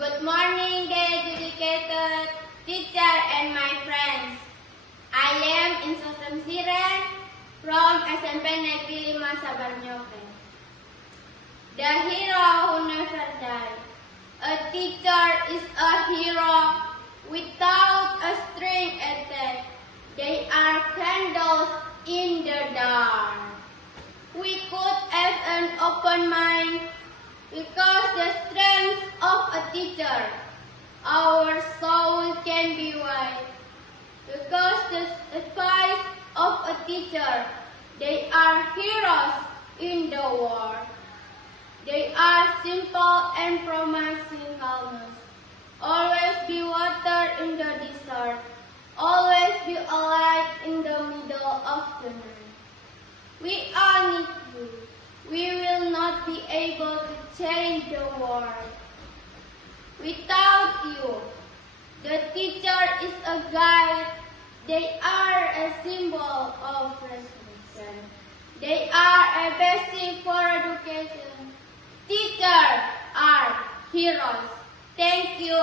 Good morning, dear educated teacher and my friends. I am Insotem Siren from SMP Negeri 5 Sabarnyoke. The hero who never died. A teacher is a hero without a string attached. They are candles in the dark. We could have an open mind because the strength of a teacher, our soul can be wide. Because the advice of a teacher, they are heroes in the world. They are simple and promising calmness. Always be water in the desert. Always be a light in the middle of the night. We all need you. We will not be able to change the world without you. The teacher is a guide. They are a symbol of resurrection. They are a basic for education. Teachers are heroes. Thank you.